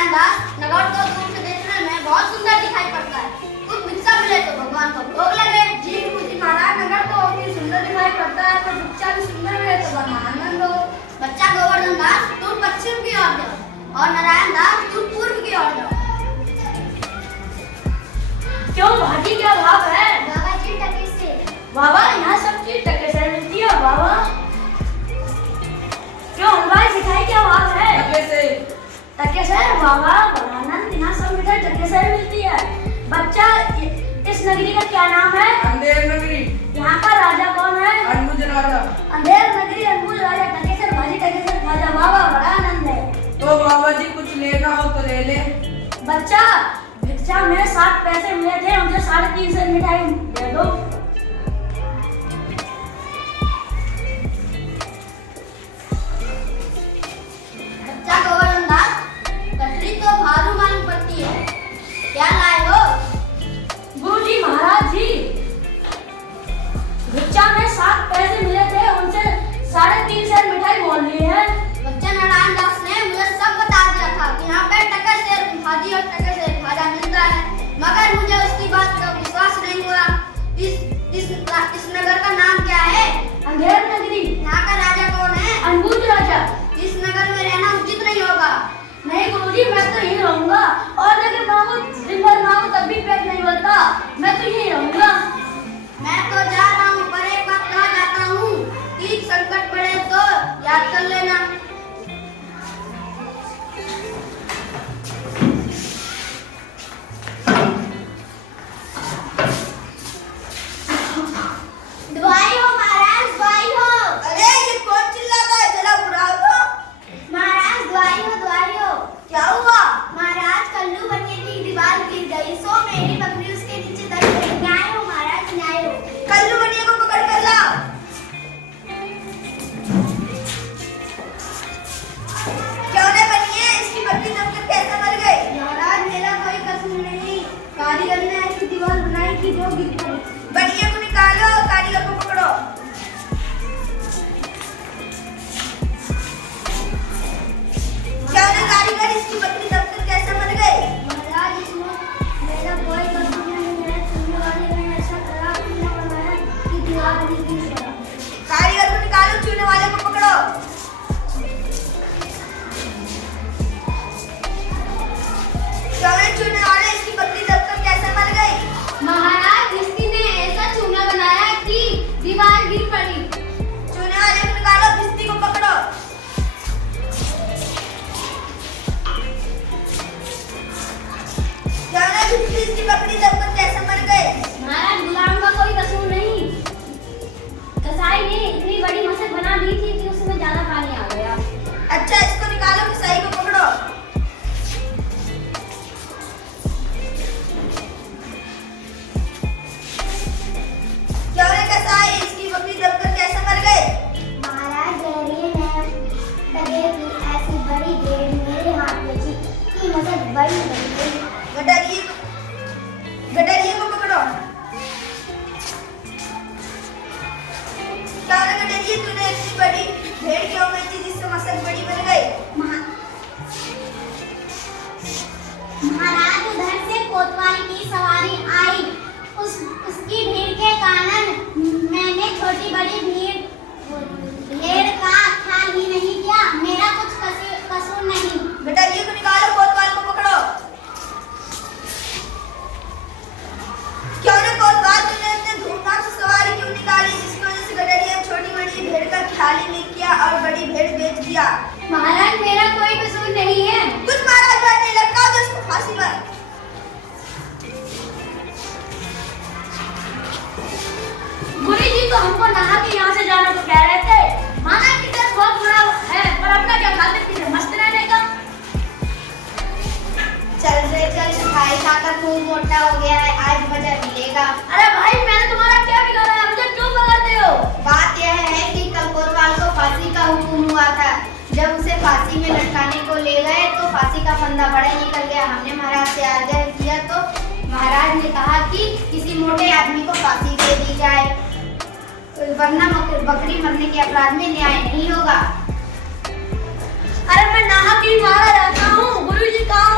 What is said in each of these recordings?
नारायण दास, नगर तो दूर से देखने में बहुत सुंदर दिखाई पड़ता है। कुछ भिक्षा मिले तो भगवान को भोग लगे। जी गुरुजी महाराज, नगर तो बहुत ही सुंदर दिखाई पड़ता है, पर भिक्षा भी सुंदर मिले तो बड़ा आनंद हो। बच्चा गोवर्धन दास, तुम पश्चिम की ओर जाओ और नारायण दास तुम पूर्व की ओर जाओ। क्यों भाजी, क्या भाव है? बाबा जी टके से। बाबा, यहाँ सब चीज टके से मिलती है बाबा। क्यों हलवाई, मिठाई क्या भाव है? टके से। टके से बाबा, बड़ा आनंद, यहाँ सब मिठाई टके से मिलती है। बच्चा, इस नगरी का क्या नाम है? अंधेर नगरी। यहाँ का राजा कौन है? अनबुझ राजा। अंधेर नगरी, अनबुझ राजा, टके से भाजी, टके से खाजा। बाबा, बड़ा आनंद है। तो बाबा जी कुछ लेना हो तो ले ले। बच्चा, भिक्षा में 60 पैसे मिले थे, मुझे 350 मिठाई दे दो। बच्चा गोवर्धन दास, कटरी तो भारू मालूम पड़ती है, क्या लाए हो? गुरुजी महाराज जी, भिक्षा में 60 पैसे मिले थे, उनसे 350 मिठाई मोल ली है। बच्चा नारायण दास ने मुझे सब बता दिया था कि यहाँ पे टके से भाजी और टके से खाजा मिलता है, मगर मुझे उसकी बात का विश्वास नहीं हुआ। इस नगर का नाम क्या है? अंधेर नगरी। यहाँ का राजा कौन है? अनबुझ राजा। इस नगर में रहना उचित नहीं होगा। नहीं गुरुजी, मैं तो यहीं रहूंगा, और लेकिन मांगो दिन भर मांगो तब भी पेट नहीं भरता, मैं तो यहीं रहूंगा। मैं तो जा रहा हूँ, पर एक बात कहा जाता हूँ कि संकट पड़े तो याद कर लेना। दुआई हो महाराज, दुआई हो। अरे ये कौन चिल्लाता है, जरा बुलाओ तो। महाराज दुआई हो, दुआई हो। क्या हुआ? महाराज कल्लू बनने की दीवार गिर गई, सो मेरी बकरी उसके नीचे दब गई। न्याय हो महाराज, न्याय हो। कल्लू बनिए को पकड़ कर लाओ। क्यों नहीं बनिए, इसकी बकरी दबकर कैसे मर गई? महाराज मेरा कोई कसूर नहीं, कारीगर ने ऐसी दीवार बनाई कि जो गिर पड़ी। बनिए को निकालो, कारीगर को पकड़ो। क्यों नहीं कारीगर, इसकी बकरी दबकर कैसे मर गई? महाराज इसमें मेरा कोई कसूर नहीं है, सुनने वाले ने ऐसा खराब चूना बनाया कि दीवार गिर पड़ा। कारीगर को निकालो, चूने वाले को पकड़ो। क्यों नहीं चूने वाले, इसकी बकरी दबकर कैसे मर गई? महाराज मिस्त्री ने ऐसा चूना बनाया कि दीवार गिर पड़ी। चूने वाले को निकालो, भिस्ती को पकड़ो। क्यों नहीं भिस्ती, इसकी बकरी दबकर कैसे मर गई? महाराज गुलाम का कोई कसूर नहीं, कसाई ने इतनी बड़ी मसक बना दी थी कि उसमें ज्यादा पानी आ गया। अच्छा, इसको निकालो, कसाई को पकड़ो। क्यों रे कसाई, इसकी बकरी दबकर कैसे मर गई? महाराज गहरी ने डगे की ऐसी बड़ी गेंद मेरे हाथ में थी कि मसक बड़ी बन गई। गडरिए को पकड़ो। क्या रे गडरिए, तूने इतनी बड़ी भेड़ क्यों बेची जिससे मसक बड़ी बन गई? महाराज उधर से कोतवाल की सवारी आई, उसकी भीड़ के कारण मैंने छोटी बड़ी भेड़ का ख्याल ही नहीं किया। मेरा कुछ कसूर नहीं। गडरिए को निकालो, कोतवाल को पकड़ो। क्यों रे कोतवाल, तूने इतने धूमधाम से सवारी क्यों निकाली जिसकी वजह से गडरिए ने छोटी बड़ी भेड़ का ख्याल ही नहीं किया और बड़ी भेड़ बेच दिया? महाराज मेरा कोई कसूर नहीं है। कुछ महाराज नहीं लटका दो इसको फांसी पर। गुरुजी तो हमको नहा के यहाँ से जाना तो कह रहे थे, माना कि दर्द बहुत बुरा है, पर अपना क्या खाते पीते मस्त रहने का। चल रे चल, खाई खाकर खूब मोटा हो गया है, आज मजा मिलेगा। अरे भाई, मैंने तुम्हारा क्या बिगाड़ा है, मुझे क्यों भगाते हो? बात यह है कि कल कोतवाल को फांसी का हुक्म हुआ था। जब उसे फांसी में लटकाने को ले गए तो फांसी का फंदा बड़ा निकल गया। हमने महाराज से आग्रह किया तो महाराज ने कहा कि किसी मोटे आदमी को फांसी दे दी जाए, वरना बकरी मरने के अपराध में न्याय नहीं होगा। अरे मैं नहा के मारा रहता हूँ, गुरुजी कहाँ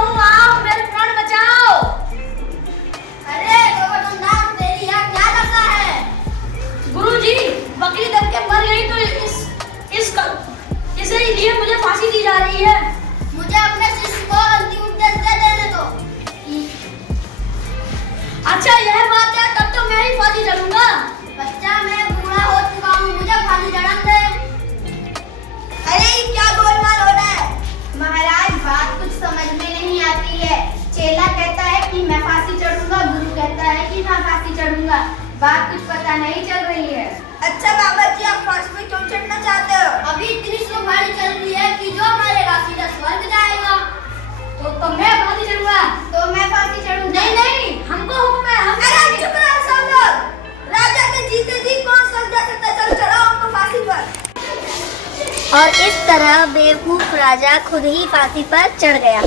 बात कुछ पता नहीं चल रही है। अच्छा बाबा जी, आप फांसी पे क्यों चढ़ना चाहते हो? अभी इतनी स्लो गाड़ी चल रही है कि जो मारेगा सीधा स्वर्ग जाएगा। तो मैं फांसी चढ़ूंगा। तो मैं फांसी चढ़ूंगा। नहीं नहीं, हमको हुक्म है, हम अरे आप चुप रहो सब लोग। राजा के जीते जी कौन सज जा सकता है? चलो चढ़ाओ हमको फांसी पर। और इस तरह बेवकूफ राजा खुद ही फांसी पर चढ़ गया।